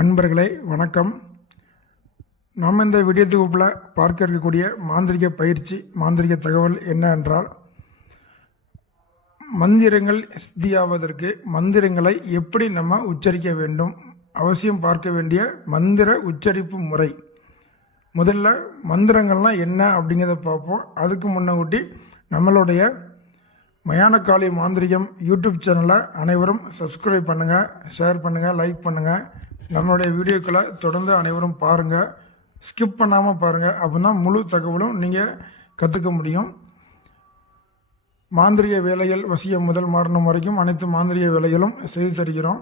அன்பர்களே வணக்கம். நாம் இந்த வீடியோ தொகுப்பில் பார்க்க இருக்கக்கூடிய மாந்திரிக பயிற்சி மாந்திரிக தகவல் என்ன என்றால் மந்திரங்கள் சித்தியாவதற்கு மந்திரங்களை எப்படி நம்ம உச்சரிக்க வேண்டும்? அவசியம் பார்க்க வேண்டிய மந்திர உச்சரிப்பு முறை. முதல்ல மந்திரங்கள்லாம் என்ன அப்படிங்கிறத பார்ப்போம். அதுக்கு முன்னகூட்டி நம்மளுடைய மயானக்காளி மாந்திரிகம் யூடியூப் சேனலை அனைவரும் சப்ஸ்கிரைப் பண்ணுங்கள் ஷேர் பண்ணுங்கள் லைக் பண்ணுங்கள் நம்மளுடைய வீடியோக்களை தொடர்ந்து அனைவரும் பாருங்கள் ஸ்கிப் பண்ணாமல் பாருங்கள் அப்படின்னா முழு தகவலும் நீங்கள் கற்றுக்க முடியும். மாந்திரிக வேலைகள் வசிய முதல் மரணம் வரைக்கும் அனைத்து மாந்திரிக வேலைகளும் செய்து தருகிறோம்.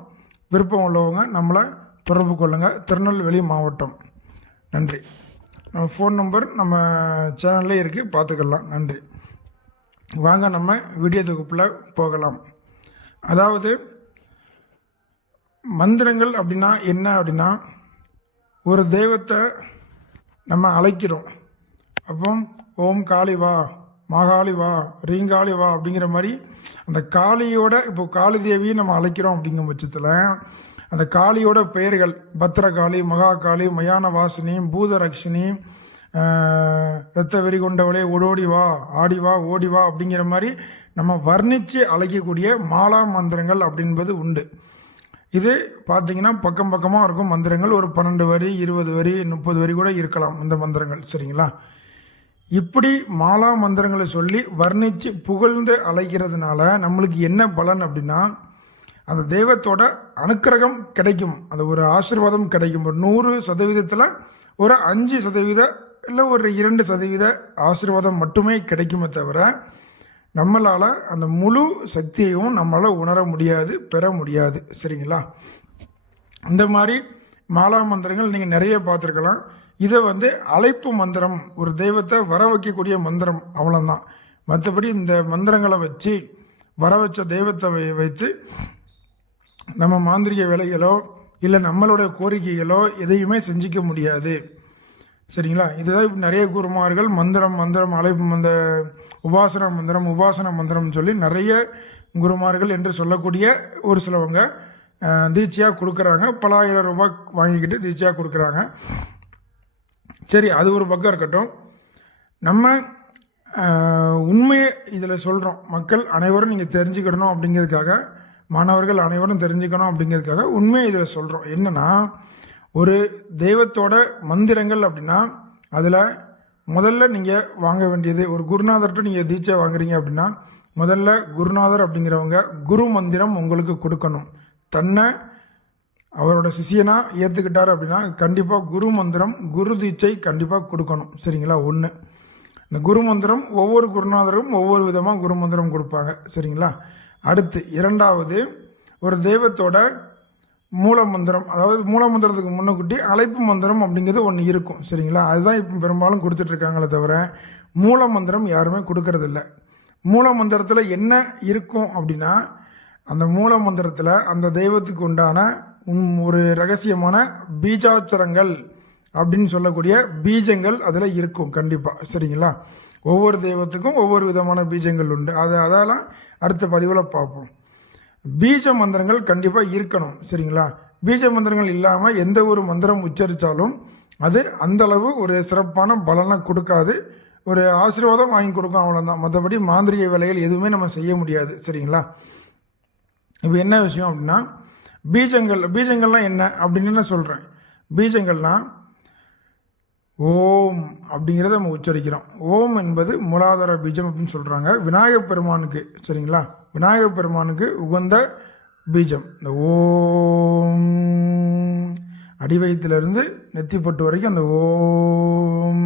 விருப்பம் உள்ளவங்க நம்மளை தொடர்பு கொள்ளுங்கள் திருநெல்வேலி மாவட்டம். நன்றி. நம்ம ஃபோன் நம்பர் நம்ம சேனல்லே இருக்குது பார்த்துக்கலாம். நன்றி. வாங்க நம்ம வீடியோ தொகுப்பில் போகலாம். அதாவது மந்திரங்கள் அப்படின்னா என்ன அப்படின்னா ஒரு தெய்வத்தை நம்ம அழைக்கிறோம். அப்போ ஓம் காளி வா மாகாளி வா ரீங்காளி வா அப்படிங்கிற மாதிரி அந்த காளியோட இப்போ காளி தேவியை நம்ம அழைக்கிறோம் அப்படிங்கிற பட்சத்தில் அந்த காளியோட பெயர்கள் பத்ரகாளி மகாகாளி மயான வாசினி பூதரக்ஷினி ரத்த வெறி கொண்டவளே ஓடோடி வா ஆடி வா ஓடி வா அப்படிங்கிற மாதிரி நம்ம வர்ணித்து அழைக்கக்கூடிய மாலா மந்திரங்கள் அப்படின்பது உண்டு. இது பார்த்தீங்கன்னா பக்கம் பக்கமாக இருக்கும் மந்திரங்கள். ஒரு பன்னெண்டு வரி இருபது வரி முப்பது வரி கூட இருக்கலாம் இந்த மந்திரங்கள் சரிங்களா? இப்படி மாலா மந்திரங்களை சொல்லி வர்ணித்து புகழ்ந்து அழைக்கிறதுனால நம்மளுக்கு என்ன பலன் அப்படின்னா அந்த தெய்வத்தோட அனுக்கிரகம் கிடைக்கும். அந்த ஒரு ஆசிர்வாதம் கிடைக்கும். ஒரு நூறு சதவீதத்தில் ஒரு அஞ்சு சதவீத இல்லை ஒரு இரண்டு சதவீத ஆசீர்வாதம் மட்டுமே கிடைக்குமே தவிர நம்மளால் அந்த முழு சக்தியையும் நம்மளால் உணர முடியாது பெற முடியாது. சரிங்களா? இந்த மாதிரி மாலா மந்திரங்கள் நீங்கள் நிறைய பார்த்துருக்கலாம். இதை வந்து அழைப்பு மந்திரம் ஒரு தெய்வத்தை வர வைக்கக்கூடிய மந்திரம் அவ்வளோதான் மற்றபடி இந்த மந்திரங்களை வச்சு வர வச்ச தெய்வத்தை வைத்து நம்ம மாந்திரிக வேலைகளோ இல்லை நம்மளுடைய கோரிக்கைகளோ எதையுமே செஞ்சிக்க முடியாது. சரிங்களா? இதுதான் இப்போ நிறைய குருமார்கள் மந்திரம் மந்திரம் அழைப்பு அந்த உபாசன மந்திரம் உபாசன மந்திரம்னு சொல்லி நிறைய குருமார்கள் என்று சொல்லக்கூடிய ஒரு சிலவங்க தீட்சையாக கொடுக்குறாங்க. பல ஆயிரம் ரூபாய் வாங்கிக்கிட்டு தீட்சையாக கொடுக்குறாங்க. சரி அது ஒரு பக்கம் இருக்கட்டும். நம்ம உண்மையை இதில் சொல்கிறோம் மக்கள் அனைவரும் நீங்கள் தெரிஞ்சுக்கிடணும் அப்படிங்கிறதுக்காக மாணவர்கள் அனைவரும் தெரிஞ்சுக்கணும் அப்படிங்கிறதுக்காக உண்மையை இதில் சொல்கிறோம் என்னன்னா ஒரு தெய்வத்தோட மந்திரங்கள் அப்படின்னா அதில் முதல்ல நீங்கள் வாங்க வேண்டியது ஒரு குருநாதர்கிட்ட நீங்கள் தீட்சை வாங்குறீங்க அப்படின்னா முதல்ல குருநாதர் அப்படிங்கிறவங்க குரு மந்திரம் உங்களுக்கு கொடுக்கணும். தன்னை அவரோட சிஷியனாக ஏற்றுக்கிட்டார் அப்படின்னா கண்டிப்பாக குரு மந்திரம் குரு தீட்சை கண்டிப்பாக கொடுக்கணும். சரிங்களா? ஒன்று இந்த குரு மந்திரம் ஒவ்வொரு குருநாதரும் ஒவ்வொரு விதமாக குரு மந்திரம் கொடுப்பாங்க. சரிங்களா? அடுத்து இரண்டாவது ஒரு தெய்வத்தோட மூல மந்திரம் அதாவது மூல மந்திரத்துக்கு முன்னக்கூட்டி அழைப்பு மந்திரம் அப்படிங்கிறது ஒன்று இருக்கும் சரிங்களா? அதுதான் இப்போ பெரும்பாலும் கொடுத்துட்ருக்காங்களே தவிர மூல மந்திரம் யாருமே கொடுக்கறதில்ல. மூல மந்திரத்தில் என்ன இருக்கும் அப்படின்னா அந்த மூல மந்திரத்தில் அந்த தெய்வத்துக்கு உண்டான ஒரு ரகசியமான பீஜாச்சரங்கள் அப்படின்னு சொல்லக்கூடிய பீஜங்கள் அதில் இருக்கும் கண்டிப்பாக சரிங்களா? ஒவ்வொரு தெய்வத்துக்கும் ஒவ்வொரு விதமான பீஜங்கள் உண்டு. அது அதெல்லாம் அடுத்த பதிவில் பார்ப்போம். பீஜ மந்திரங்கள் கண்டிப்பாக இருக்கணும் சரிங்களா? பீஜ மந்திரங்கள் இல்லாமல் எந்த ஒரு மந்திரம் உச்சரித்தாலும் அது அந்த அளவு ஒரு சிறப்பான பலனை கொடுக்காது. ஒரு ஆசீர்வாதம் வாங்கி கொடுக்கும் அவ்வளோதான் மற்றபடி மாந்திரிக வேலைகள் எதுவுமே நம்ம செய்ய முடியாது சரிங்களா? இப்போ என்ன விஷயம் அப்படின்னா பீஜங்கள் பீஜங்கள்லாம் என்ன அப்படின்னு நான் சொல்கிறேன் பீஜங்கள்லாம் ஓம் அப்படிங்கிறத நம்ம உச்சரிக்கிறோம். ஓம் என்பது மூலாதார பீஜம் அப்படின்னு சொல்கிறாங்க விநாயகப் பெருமானுக்கு சரிங்களா? விநாயகப் பெருமானுக்கு உகந்த பீஜம். இந்த ஓம். அடிவயத்திலிருந்து நெத்திப்பட்டு வரைக்கும் அந்த ஓம்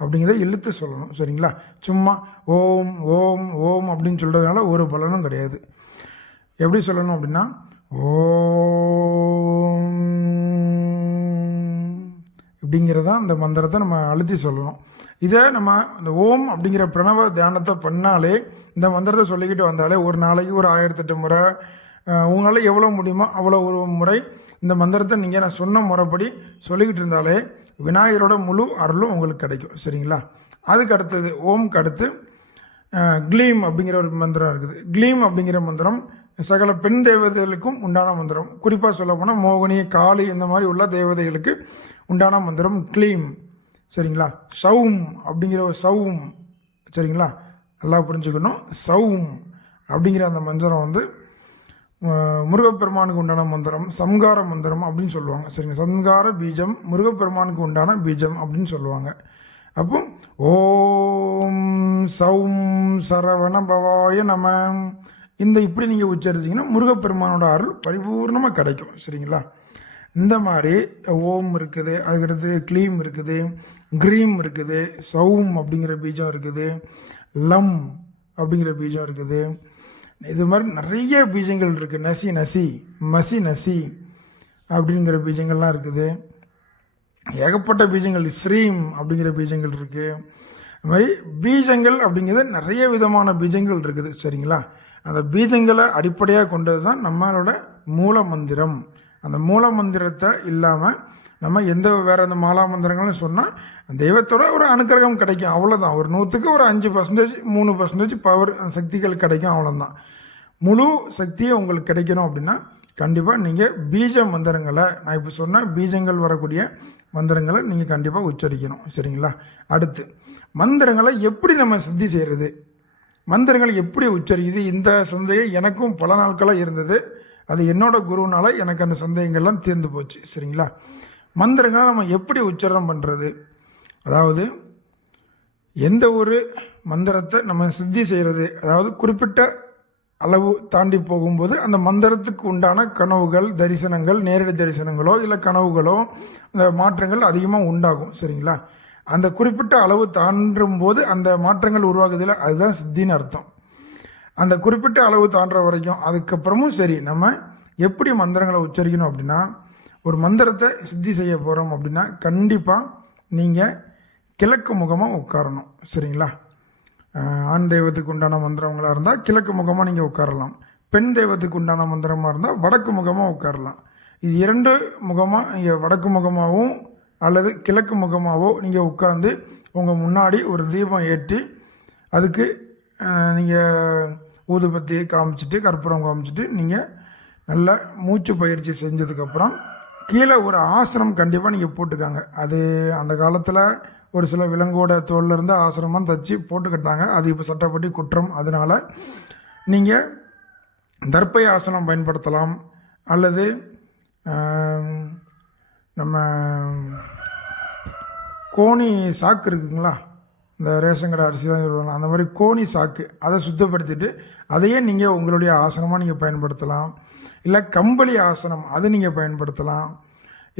அப்படிங்கிறத இழுத்து சொல்லணும். சரிங்களா? சும்மா ஓம் ஓம் ஓம் அப்படின்னு சொல்கிறதுனால ஒரு பலனும் கிடையாது. எப்படி சொல்லணும் அப்படின்னா ஓம். இப்படிங்கிறதா அந்த மந்திரத்தை நம்ம அழுத்தி சொல்லணும் இதை நம்ம இந்த ஓம் அப்படிங்கிற பிரணவ தியானத்தை பண்ணாலே இந்த மந்திரத்தை சொல்லிக்கிட்டு வந்தாலே ஒரு நாளைக்கு ஒரு ஆயிரத்தெட்டு முறை உங்களால் எவ்வளோ முடியுமோ அவ்வளோ ஒரு முறை இந்த மந்திரத்தை நீங்கள் நான் சொன்ன முறைப்படி சொல்லிக்கிட்டு இருந்தாலே விநாயகரோட முழு அருளும் உங்களுக்கு கிடைக்கும். சரிங்களா? அதுக்கு அடுத்தது ஓம்க்கு அடுத்து க்ளீம் அப்படிங்கிற ஒரு மந்திரம் இருக்குது. க்ளீம் அப்படிங்கிற மந்திரம் சகல பெண் தேவதைகளுக்கும் உண்டான மந்திரம். குறிப்பாக சொல்ல போனால் மோகினி காளி இந்த மாதிரி உள்ள தேவதைகளுக்கு உண்டான மந்திரம் க்ளீம். சரிங்களா? சவும் அப்படிங்கிற ஒரு சவும் சரிங்களா? நல்லா புரிஞ்சுக்கணும். சவும் அப்படிங்கிற அந்த மந்திரம் வந்து முருகப்பெருமானுக்கு உண்டான மந்திரம் சம்கார மந்திரம் அப்படின்னு சொல்லுவாங்க. சரிங்க? சம்கார பீஜம் முருகப்பெருமானுக்கு உண்டான பீஜம் அப்படின்னு சொல்லுவாங்க. அப்போ ஓம் சௌம் சரவண பவாய நம. இந்த இப்படி நீங்கள் உச்சரிச்சிங்கன்னா முருகப்பெருமானோட அருள் பரிபூர்ணமாக கிடைக்கும். சரிங்களா? இந்த மாதிரி ஓம் இருக்குது அதுக்கடுத்து க்ளீம் இருக்குது க்ரீம் இருக்குது சௌம் அப்படிங்கிற பீஜம் இருக்குது லம் அப்படிங்கிற பீஜம் இருக்குது. இது மாதிரி நிறைய பீஜங்கள் இருக்குது நசி நசி மசி நசி அப்படிங்கிற பீஜங்கள்லாம் இருக்குது. ஏகப்பட்ட பீஜங்கள் ஸ்ரீம் அப்படிங்கிற பீஜங்கள் இருக்குது அது மாதிரி பீஜங்கள் அப்படிங்கிறது நிறைய விதமான பீஜங்கள் இருக்குது சரிங்களா? அந்த பீஜங்களை அடிப்படையாக கொண்டது தான் நம்மளோட மூல மந்திரம். அந்த மூல மந்திரத்தை இல்லாமல் நம்ம எந்த வேறு அந்த மாலா மந்திரங்கள்னு சொன்னால் தெய்வத்தோட ஒரு அனுக்கிரகம் கிடைக்கும் அவ்வளோதான் ஒரு நூற்றுக்கு ஒரு அஞ்சு பர்சன்டேஜ் மூணு பர்சன்டேஜ் பவர் சக்திகள் கிடைக்கும் அவ்வளோதான் முழு சக்தியும் உங்களுக்கு கிடைக்கணும் அப்படின்னா கண்டிப்பாக நீங்கள் பீஜ மந்திரங்களை நான் இப்போ சொன்னால் பீஜங்கள் வரக்கூடிய மந்திரங்களை நீங்கள் கண்டிப்பாக உச்சரிக்கணும். சரிங்களா? அடுத்து மந்திரங்களை எப்படி நம்ம சித்தி செய்கிறது மந்திரங்களை எப்படி உச்சரிக்குது இந்த சந்தையை எனக்கும் பல நாட்களாக இருந்தது. அது என்னோட குருனால எனக்கு அந்த சந்தேகங்கள்லாம் தீர்ந்து போச்சு சரிங்களா? மந்திரங்களை நம்ம எப்படி உச்சாரணம் பண்ணுறது அதாவது எந்த ஒரு மந்திரத்தை நம்ம சித்தி செய்கிறது அதாவது குறிப்பிட்ட அளவு தாண்டி போகும்போது அந்த மந்திரத்துக்கு உண்டான கனவுகள் தரிசனங்கள் நேரடி தரிசனங்களோ இல்லை கனவுகளோ அந்த மாற்றங்கள் அதிகமாக உண்டாகும் சரிங்களா? அந்த குறிப்பிட்ட அளவு தாண்டும் போது அந்த மாற்றங்கள் உருவாகுதில்ல அதுதான் சித்தின்னு அர்த்தம். அந்த குறிப்பிட்ட அளவு தாண்டுற வரைக்கும் அதுக்கப்புறமும் சரி நம்ம எப்படி மந்திரங்களை உச்சரிக்கணும் அப்படின்னா ஒரு மந்திரத்தை சித்தி செய்ய போகிறோம் அப்படின்னா கண்டிப்பாக நீங்கள் கிழக்கு முகமாக உட்காரணும் சரிங்களா? ஆண் தெய்வத்துக்கு உண்டான மந்திரங்களாக இருந்தால் கிழக்கு முகமாக நீங்கள் உட்காரலாம். பெண் தெய்வத்துக்கு உண்டான மந்திரமாக இருந்தால் வடக்கு முகமாக உட்காரலாம். இது இரண்டு முகமாக நீங்கள் வடக்கு முகமாகவும் அல்லது கிழக்கு முகமாகவோ நீங்கள் உட்காந்து உங்கள் முன்னாடி ஒரு தீபம் ஏற்றி அதுக்கு நீங்கள் ஊதுபத்தி காமிச்சிட்டு கற்பூரம் காமிச்சிட்டு நீங்கள் நல்ல மூச்சு பயிற்சி செஞ்சதுக்கப்புறம் கீழே ஒரு ஆசனம் கண்டிப்பாக நீங்கள் போட்டுக்காங்க. அது அந்த காலத்தில் ஒரு சில விலங்கோட தோல்ல இருந்து ஆசிரமம் தச்சு போட்டுக்கிட்டாங்க. அது இப்போ சட்டப்படி குற்றம். அதனால் நீங்கள் தர்ப்பை ஆசனம் பயன்படுத்தலாம். அல்லது நம்ம கோணி சாக்கு இருக்குங்களா? இந்த ரேஷன் கடை அரிசி தான் சொல்லுவாங்க. அந்த மாதிரி கோணி சாக்கு அதை சுத்தப்படுத்திட்டு அதையே நீங்கள் உங்களுடைய ஆசனமாக நீங்கள் பயன்படுத்தலாம். இல்லை கம்பளி ஆசனம் அது நீங்கள் பயன்படுத்தலாம்.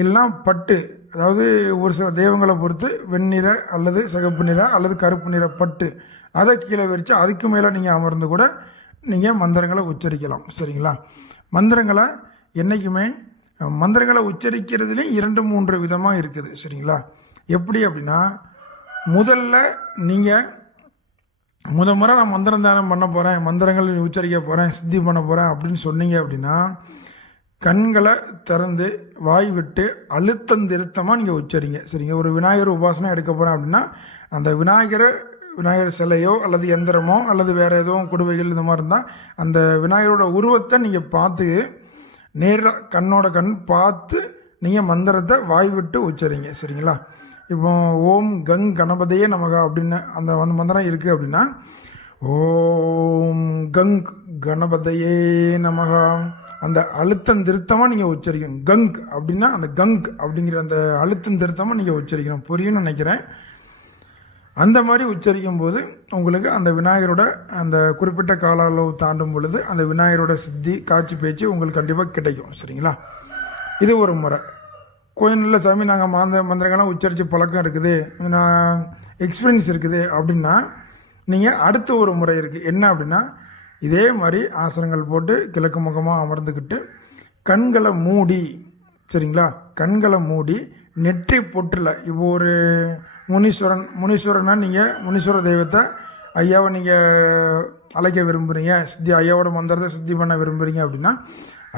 இல்லைனா பட்டு அதாவது ஒரு சில தெய்வங்களை பொறுத்து வெண்ணிற அல்லது சிகப்பு நிற அல்லது கருப்பு நிற பட்டு அதை கீழே விரித்து அதுக்கு மேலே நீங்கள் அமர்ந்து கூட நீங்கள் மந்திரங்களை உச்சரிக்கலாம். சரிங்களா? மந்திரங்களை என்றைக்குமே மந்திரங்களை உச்சரிக்கிறதுலேயும் இரண்டு மூன்று விதமாக இருக்குது. சரிங்களா? எப்படி அப்படின்னா முதல்ல நீங்கள் முத முறை நான் மந்திரம் தானம் பண்ண போகிறேன் மந்திரங்கள் உச்சரிக்க போகிறேன் சித்தி பண்ண போகிறேன் அப்படின்னு சொன்னீங்க அப்படின்னா கண்களை திறந்து வாய் விட்டு அழுத்தம் திருத்தமாக நீங்கள் உச்சரிங்க. சரிங்க? ஒரு விநாயகர் உபாசனை எடுக்க போகிறேன் அப்படின்னா அந்த விநாயகரை விநாயகர் சிலையோ அல்லது எந்திரமோ அல்லது வேறு எதுவும் குடுவைகள் இந்த மாதிரி இருந்தால் அந்த விநாயகரோட உருவத்தை நீங்கள் பார்த்து நேராக கண்ணோட கண் பார்த்து நீங்கள் மந்திரத்தை வாய் விட்டு உச்சரிங்க. சரிங்களா? இப்போ ஓம் கங் கணபதியே நமக அப்படின்னு அந்த அந்த மந்திரம் இருக்குது அப்படின்னா ஓம் கங் கணபதையே நமக. அந்த அழுத்தம் திருத்தமாக நீங்கள் உச்சரிக்கணும். கங் அப்படின்னா அந்த கங் அப்படிங்கிற அந்த அழுத்தம் திருத்தமாக நீங்கள் உச்சரிக்கணும். புரியும்னு நினைக்கிறேன். அந்த மாதிரி உச்சரிக்கும் போது உங்களுக்கு அந்த விநாயகரோட அந்த குறிப்பிட்ட கால அளவு தாண்டும் பொழுது அந்த விநாயகரோட சித்தி காட்சி பேச்சு உங்களுக்கு கண்டிப்பாக கிடைக்கும். சரிங்களா? இது ஒரு முறை. கோயிலில் சாமி நாங்கள் மாந்த மந்திரங்கள்லாம் உச்சரித்து பழக்கம் இருக்குது. நான் எக்ஸ்பீரியன்ஸ் இருக்குது. அப்படின்னா நீங்கள் அடுத்த ஒரு முறை இருக்குது என்ன அப்படின்னா இதே மாதிரி ஆசனங்கள் போட்டு கிழக்கு முகமாக அமர்ந்துக்கிட்டு கண்களை மூடி சரிங்களா? கண்களை மூடி நெற்றி பொட்டில் இப்போ ஒரு முனீஸ்வரன் முனீஸ்வரனா நீங்கள் முனீஸ்வர தெய்வத்தை ஐயாவை நீங்கள் அழைக்க விரும்புகிறீங்க சித்தி ஐயாவோட மந்திரத்தை சித்தி பண்ண விரும்புகிறீங்க அப்படின்னா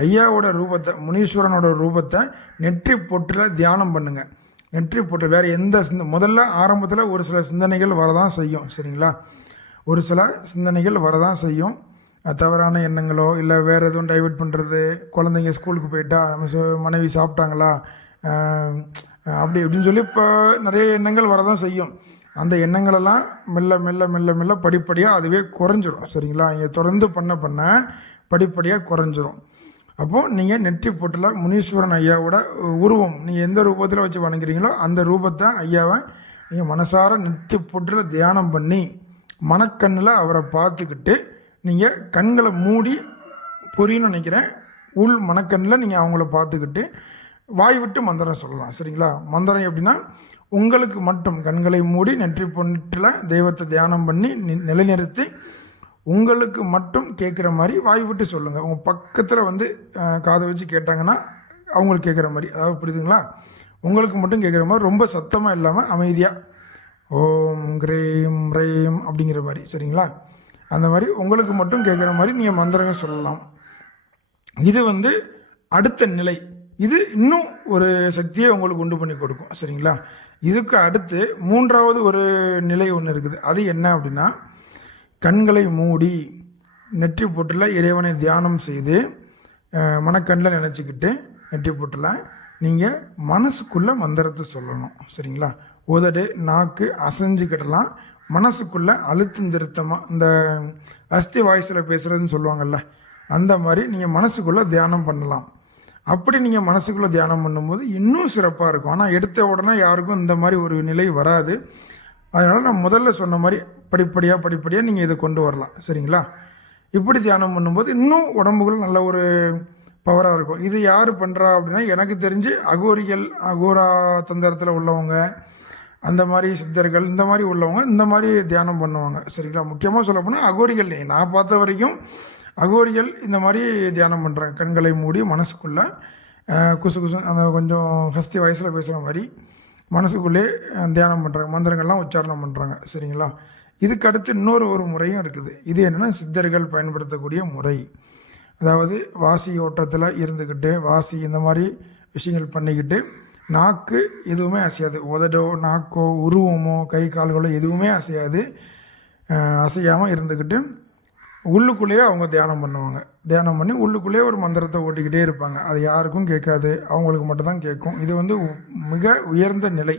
ஐயாவோட ரூபத்தை முனீஸ்வரனோட ரூபத்தை நெற்றி பொட்டில் தியானம் பண்ணுங்கள் நெற்றி பொட்டு வேறு எந்த சிந்த முதல்ல ஆரம்பத்தில் ஒரு சில சிந்தனைகள் வரதான் செய்யும் சரிங்களா? ஒரு சில சிந்தனைகள் வரதான் செய்யும். தவறான எண்ணங்களோ இல்லை வேறு எதுவும் டைவெர்ட் பண்ணுறது குழந்தைங்க ஸ்கூலுக்கு போயிட்டா நம்ம மனைவி சாப்பிட்டாங்களா அப்படி இப்படின்னு சொல்லி இப்போ நிறைய எண்ணங்கள் வரதான் செய்யும். அந்த எண்ணங்களெல்லாம் மெல்ல மெல்ல மெல்ல மெல்ல படிப்படியாக அதுவே குறைஞ்சிரும் சரிங்களா? இங்கே தொடர்ந்து பண்ண பண்ண படிப்படியாக குறைஞ்சிரும். அப்போது நீங்கள் நெற்றி பொட்டில் முனீஸ்வரன் ஐயாவோட உருவம் நீங்கள் எந்த ரூபத்தில் வச்சு வணங்குறீங்களோ அந்த ரூபத்தை ஐயாவை நீங்கள் மனசார நெற்றி பொட்டில் தியானம் பண்ணி மனக்கண்ணில் அவரை பார்த்துக்கிட்டு நீங்கள் கண்களை மூடி புரியும்னு நினைக்கிறேன். உள் மனக்கண்ணில் நீங்கள் அவங்கள பார்த்துக்கிட்டு வாய் விட்டு மந்திரம் சொல்லலாம் சரிங்களா? மந்திரம் எப்படின்னா உங்களுக்கு மட்டும் கண்களை மூடி நெற்றி பொண்ணில் தெய்வத்தை தியானம் பண்ணி நி- நிலைநிறுத்தி உங்களுக்கு மட்டும் கேட்குற மாதிரி வாய் விட்டு சொல்லுங்கள் உங்கள் பக்கத்தில் வந்து காதை வச்சு கேட்டாங்கன்னா அவங்களுக்கு கேட்குற மாதிரி. அதாவது புரியுதுங்களா? உங்களுக்கு மட்டும் கேட்குற மாதிரி ரொம்ப சத்தமாக இல்லாமல் அமைதியாக ஓம் கிரேம் ரேம் அப்படிங்கிற மாதிரி சரிங்களா? அந்த மாதிரி உங்களுக்கு மட்டும் கேட்குற மாதிரி நீங்கள் மந்திரங்கள் சொல்லலாம். இது வந்து அடுத்த நிலை. இது இன்னும் ஒரு சக்தியை உங்களுக்கு உண்டு பண்ணி கொடுக்கும் சரிங்களா? இதுக்கு அடுத்து மூன்றாவது ஒரு நிலை ஒன்று இருக்குது. அது என்ன அப்படின்னா கண்களை மூடி நெற்றி போட்டில் இறைவனை தியானம் செய்து மனக்கண்ணில் நினச்சிக்கிட்டு நெற்றி போட்டில் நீங்கள் மனசுக்குள்ளே மந்திரத்தை சொல்லணும். சரிங்களா? உதடு நாக்கு அசைஞ்சுக்கிடலாம். மனசுக்குள்ளே அழுத்தம் திருத்தமாக இந்த அஸ்தி வாய்ஸில் பேசுகிறதுன்னு சொல்லுவாங்கள்ல அந்த மாதிரி நீங்கள் மனசுக்குள்ளே தியானம் பண்ணலாம். அப்படி நீங்கள் மனசுக்குள்ளே தியானம் பண்ணும்போது இன்னும் சிறப்பாக இருக்கும். ஆனால் எடுத்த உடனே யாருக்கும் இந்த மாதிரி ஒரு நிலை வராது. அதனால் நான் முதல்ல சொன்ன மாதிரி படிப்படியாக படிப்படியாக நீங்கள் இதை கொண்டு வரலாம். சரிங்களா? இப்படி தியானம் பண்ணும்போது இன்னும் உடம்புக்குள்ள நல்ல ஒரு பவராக இருக்கும். இது யார் பண்ணுறா அப்படின்னா எனக்கு தெரிஞ்சு அகோரிகள் அகோரா தந்திரத்தில் உள்ளவங்க அந்த மாதிரி சித்தர்கள் இந்த மாதிரி உள்ளவங்க இந்த மாதிரி தியானம் பண்ணுவாங்க. சரிங்களா? முக்கியமாக சொல்ல போனால் அகோரிகள் நான் பார்த்த வரைக்கும் அகோரிகள் இந்த மாதிரி தியானம் பண்ணுறாங்க கண்களை மூடி மனசுக்குள்ளே குசு குசு அந்த கொஞ்சம் ஹஸ்தி வயசில் பேசுகிற மாதிரி மனசுக்குள்ளே தியானம் பண்ணுறாங்க மந்திரங்கள்லாம் உச்சாரணம் பண்ணுறாங்க சரிங்களா? இதுக்கு அடுத்து இன்னொரு ஒரு முறையும் இருக்குது. இது என்னென்னா சித்தர்கள் பயன்படுத்தக்கூடிய முறை. அதாவது வாசி ஓட்டத்தில் இருந்துக்கிட்டு வாசி இந்த மாதிரி விஷயங்கள் பண்ணிக்கிட்டு நாக்கு எதுவுமே அசையாது. உதடோ நாக்கோ உருவமோ கை கால்களோ எதுவுமே அசையாது. அசையாமல் இருந்துக்கிட்டு உள்ளுக்குள்ளேயே அவங்க தியானம் பண்ணுவாங்க. தியானம் பண்ணி உள்ளுக்குள்ளேயே ஒரு மந்திரத்தை ஓட்டிக்கிட்டே இருப்பாங்க. அது யாருக்கும் கேட்காது. அவங்களுக்கு மட்டும்தான் கேட்கும். இது வந்து மிக உயர்ந்த நிலை.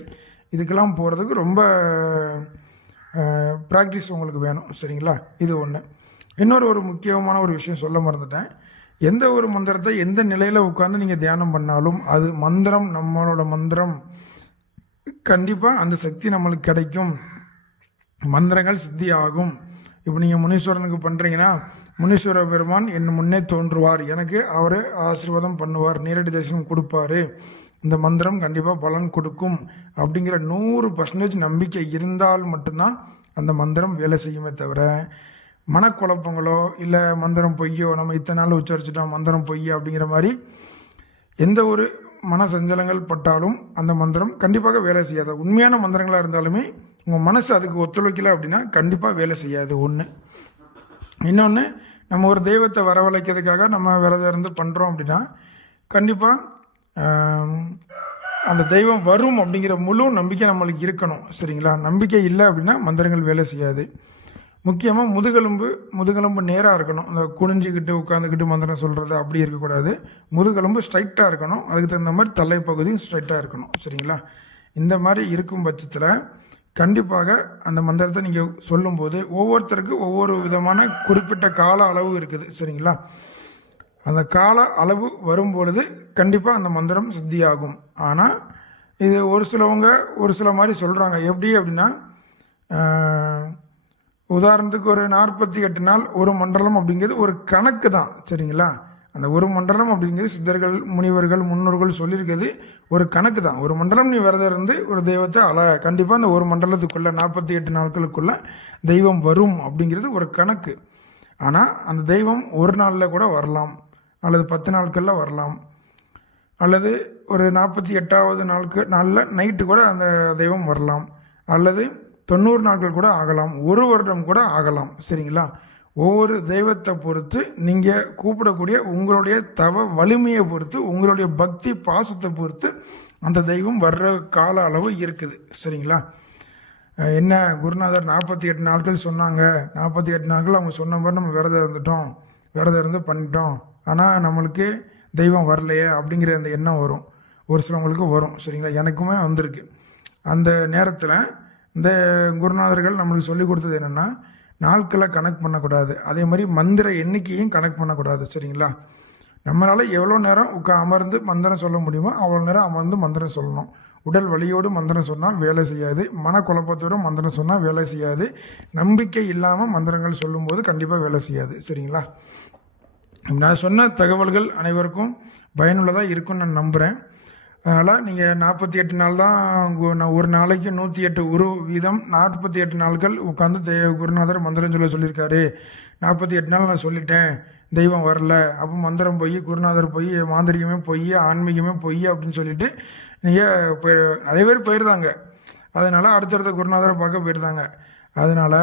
இதுக்கெல்லாம் போகிறதுக்கு ரொம்ப ப்ராக்டிஸ் உங்களுக்கு வேணும் சரிங்களா? இது ஒன்று இன்னொரு ஒரு முக்கியமான ஒரு விஷயம் சொல்ல மறந்துட்டேன். எந்த ஒரு மந்திரத்தை எந்த நிலையில் உட்காந்து நீங்கள் தியானம் பண்ணாலும் அது மந்திரம் நம்மளோட மந்திரம் கண்டிப்பாக அந்த சக்தி நம்மளுக்கு கிடைக்கும். மந்திரங்கள் சித்தி ஆகும் இப்போ நீங்கள் முனீஸ்வரனுக்கு பண்ணுறீங்கன்னா முனீஸ்வர பெருமான் என் முன்னே தோன்றுவார். எனக்கு அவர் ஆசீர்வாதம் பண்ணுவார் நேரடி தரிசனம் கொடுப்பாரு. இந்த மந்திரம் கண்டிப்பாக பலன் கொடுக்கும் அப்படிங்கிற நூறு பர்சன்டேஜ் நம்பிக்கை இருந்தால் மட்டும்தான் அந்த மந்திரம் வேலை செய்யுமே தவிர மனக்குழப்பங்களோ இல்லை மந்திரம் பொய்யோ நம்ம இத்தனை நாள் உச்சரிச்சிட்டோம் மந்திரம் பொய் அப்படிங்கிற மாதிரி எந்த ஒரு மன சஞ்சலங்கள் பட்டாலும் அந்த மந்திரம் கண்டிப்பாக வேலை செய்யாது. உண்மையான மந்திரங்களாக இருந்தாலுமே உங்கள் மனசு அதுக்கு ஒத்துழைக்கல அப்படின்னா கண்டிப்பாக வேலை செய்யாது ஒன்று இன்னொன்று நம்ம ஒரு தெய்வத்தை வரவழைக்கிறதுக்காக நம்ம விரதம் இருந்து பண்ணுறோம் அப்படின்னா கண்டிப்பாக அந்த தெய்வம் வரும் அப்படிங்கிற முழு நம்பிக்கை நம்மளுக்கு இருக்கணும் சரிங்களா? நம்பிக்கை இல்லை அப்படின்னா மந்திரங்கள் வேலை செய்யாது. முக்கியமாக முதுகெலும்பு முதுகெலும்பு நேராக இருக்கணும். அந்த குனிஞ்சிக்கிட்டு உட்காந்துக்கிட்டு மந்திரம் சொல்கிறது அப்படி இருக்கக்கூடாது. முதுகெலும்பு ஸ்ட்ரைட்டாக இருக்கணும். அதுக்கு தகுந்த மாதிரி தலைப்பகுதியும் ஸ்ட்ரைட்டாக இருக்கணும் சரிங்களா? இந்த மாதிரி இருக்கும் பட்சத்தில் கண்டிப்பாக அந்த மந்திரத்தை நீங்கள் சொல்லும்போது ஒவ்வொருத்தருக்கும் ஒவ்வொரு விதமான குறிப்பிட்ட கால அளவு இருக்குது சரிங்களா? அந்த கால அளவு வரும்பொழுது கண்டிப்பாக அந்த மந்திரம் சித்தியாகும். ஆனால் இது ஒரு சிலவங்க ஒரு சில மாதிரி சொல்கிறாங்க எப்படி அப்படின்னா உதாரணத்துக்கு ஒரு நாற்பத்தி எட்டு நாள் ஒரு மண்டலம் அப்படிங்கிறது ஒரு கணக்கு தான் சரிங்களா? அந்த ஒரு மண்டலம் அப்படிங்கிறது சித்தர்கள் முனிவர்கள் முன்னோர்கள் சொல்லியிருக்கிறது ஒரு கணக்கு தான். ஒரு மண்டலம் நீ விரதம் இருந்து ஒரு தெய்வத்தை அல கண்டிப்பாக அந்த ஒரு மண்டலத்துக்குள்ளே நாற்பத்தி எட்டு நாட்களுக்குள்ளே தெய்வம் வரும் அப்படிங்கிறது ஒரு கணக்கு. ஆனால் அந்த தெய்வம் ஒரு நாளில் கூட வரலாம். அல்லது பத்து நாட்களில் வரலாம். அல்லது ஒரு நாற்பத்தி எட்டாவது நாளுக்கு நாளில் நைட்டு கூட அந்த தெய்வம் வரலாம். அல்லது தொண்ணூறு நாட்கள் கூட ஆகலாம். ஒரு வருடம் கூட ஆகலாம். சரிங்களா? ஒவ்வொரு தெய்வத்தை பொறுத்து நீங்கள் கூப்பிடக்கூடிய உங்களுடைய தவ வலிமையை பொறுத்து உங்களுடைய பக்தி பாசத்தை பொறுத்து அந்த தெய்வம் வர்ற கால அளவு இருக்குது. சரிங்களா? என்ன குருநாதர் நாற்பத்தி எட்டு நாட்கள் சொன்னாங்க. நாற்பத்தி எட்டு நாட்கள் அவங்க சொன்ன மாதிரி நம்ம விரதம் இருந்துட்டோம். விரதம் இருந்து பண்ணிட்டோம். ஆனால் நம்மளுக்கு தெய்வம் வரலையே அப்படிங்கிற அந்த எண்ணம் வரும். ஒரு சிலவங்களுக்கு வரும். சரிங்களா? எனக்குமே வந்திருக்கு. அந்த நேரத்தில் இந்த குருநாதர்கள் நம்மளுக்கு சொல்லி கொடுத்தது என்னென்னா நாட்களை கணக்கு பண்ணக்கூடாது. அதே மாதிரி மந்திர எண்ணிக்கையும் கணக்கு பண்ணக்கூடாது. சரிங்களா? நம்மளால் எவ்வளோ நேரம் உட்கா அமர்ந்து மந்திரம் சொல்ல முடியுமோ அவ்வளோ நேரம் அமர்ந்து மந்திரம் சொல்லணும். உடல் வலியோடு மந்திரம் சொன்னால் வேலை செய்யாது. மனக்குழப்பத்தோடு மந்திரம் சொன்னால் வேலை செய்யாது. நம்பிக்கை இல்லாமல் மந்திரங்கள் சொல்லும்போது கண்டிப்பாக வேலை செய்யாது. சரிங்களா? நான் சொன்ன தகவல்கள் அனைவருக்கும் பயனுள்ளதாக இருக்கும்னு நான் நம்புகிறேன் அதனால் நீங்கள் நாற்பத்தி எட்டு நாள் தான் நான் ஒரு நாளைக்கு நூற்றி எட்டு உரு வீதம் நாற்பத்தி எட்டு நாட்கள் உட்காந்து தெய்வ குருநாதர் மந்திரம் சொல்ல சொல்லியிருக்காரு. நாற்பத்தி எட்டு நாள் நான் சொல்லிட்டேன். தெய்வம் வரல. அப்போ மந்திரம் போய் குருநாதர் போய் மாந்திரிகமே பொய் ஆன்மீகமே பொய் அப்படின்னு சொல்லிட்டு நீங்கள் போய் நிறைய பேர் போயிருந்தாங்க. அதனால் அடுத்தடுத்த குருநாதரை பார்க்க போயிருந்தாங்க. அதனால்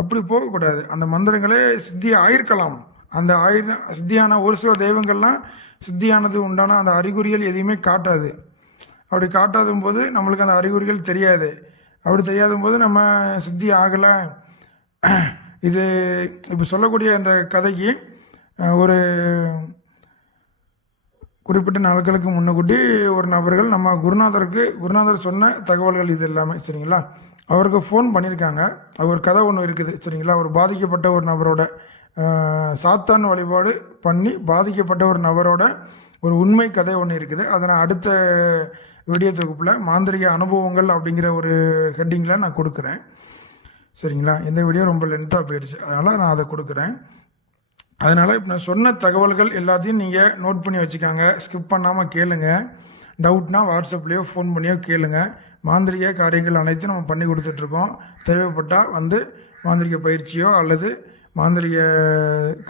அப்படி போகக்கூடாது. அந்த மந்திரங்களே சித்தி ஆயிருக்கலாம் அந்த ஆயிர சித்தியான ஒரு சில தெய்வங்கள்லாம் சித்தியானது உண்டான அந்த அறிகுறிகள் எதையுமே காட்டாது. அப்படி காட்டாத போது நம்மளுக்கு அந்த அறிகுறிகள் தெரியாது. அப்படி தெரியாத போது நம்ம சித்தி ஆகலை. இது இப்போ சொல்லக்கூடிய அந்த கதைக்கு ஒரு குறிப்பிட்ட நாட்களுக்கு முன்னக்கூட்டி ஒரு நபர்கள் நம்ம குருநாதருக்கு குருநாதர் சொன்ன தகவல்கள் இது எல்லாமே சரிங்களா? அவருக்கு ஃபோன் பண்ணியிருக்காங்க. அவர் கதை ஒன்று இருக்குது சரிங்களா? ஒரு பாதிக்கப்பட்ட ஒரு நபரோட சாத்தான் வழிபாடு பண்ணி பாதிக்கப்பட்ட ஒரு நபரோட ஒரு உண்மை கதை ஒன்று இருக்குது. அதை நான் அடுத்த வீடியோ தொகுப்பில் மாந்திரிக அனுபவங்கள் அப்படிங்கிற ஒரு ஹெட்டிங்கில் நான் கொடுக்குறேன். சரிங்களா? இந்த வீடியோ ரொம்ப லென்த்தாக போயிடுச்சு அதனால் நான் அதை கொடுக்குறேன். அதனால் இப்போ நான் சொன்ன தகவல்கள் எல்லாத்தையும் நீங்கள் நோட் பண்ணி வச்சுக்காங்க. ஸ்கிப் பண்ணாமல் கேளுங்க. டவுட்னா வாட்ஸ்அப்லேயோ ஃபோன் பண்ணியோ கேளுங்க. மாந்திரிக காரியங்கள் அனைத்தும் நம்ம பண்ணி கொடுத்துட்ருக்கோம் தேவைப்பட்டால் வந்து மாந்திரிக பயிற்சியோ அல்லது மாந்திரிக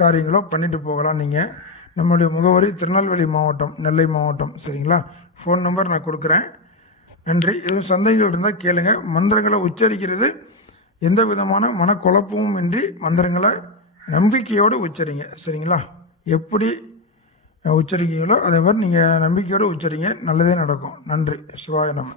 காரியங்களோ பண்ணிட்டு போகலாம் நீங்கள் நம்மளுடைய முகவரி திருநெல்வேலி மாவட்டம் நெல்லை மாவட்டம் சரிங்களா? ஃபோன் நம்பர் நான் கொடுக்குறேன். நன்றி. எதுவும் சந்தேகங்கள் இருந்தால் கேளுங்க. மந்திரங்களை உச்சரிக்கிறது எந்த விதமான மனக்குழப்பமும் இன்றி மந்திரங்களை நம்பிக்கையோடு உச்சரிங்க சரிங்களா? எப்படி உச்சரிக்கீங்களோ அதே மாதிரி நீங்கள் நம்பிக்கையோடு உச்சரிங்க. நல்லதே நடக்கும். நன்றி. சிவாய நம்ம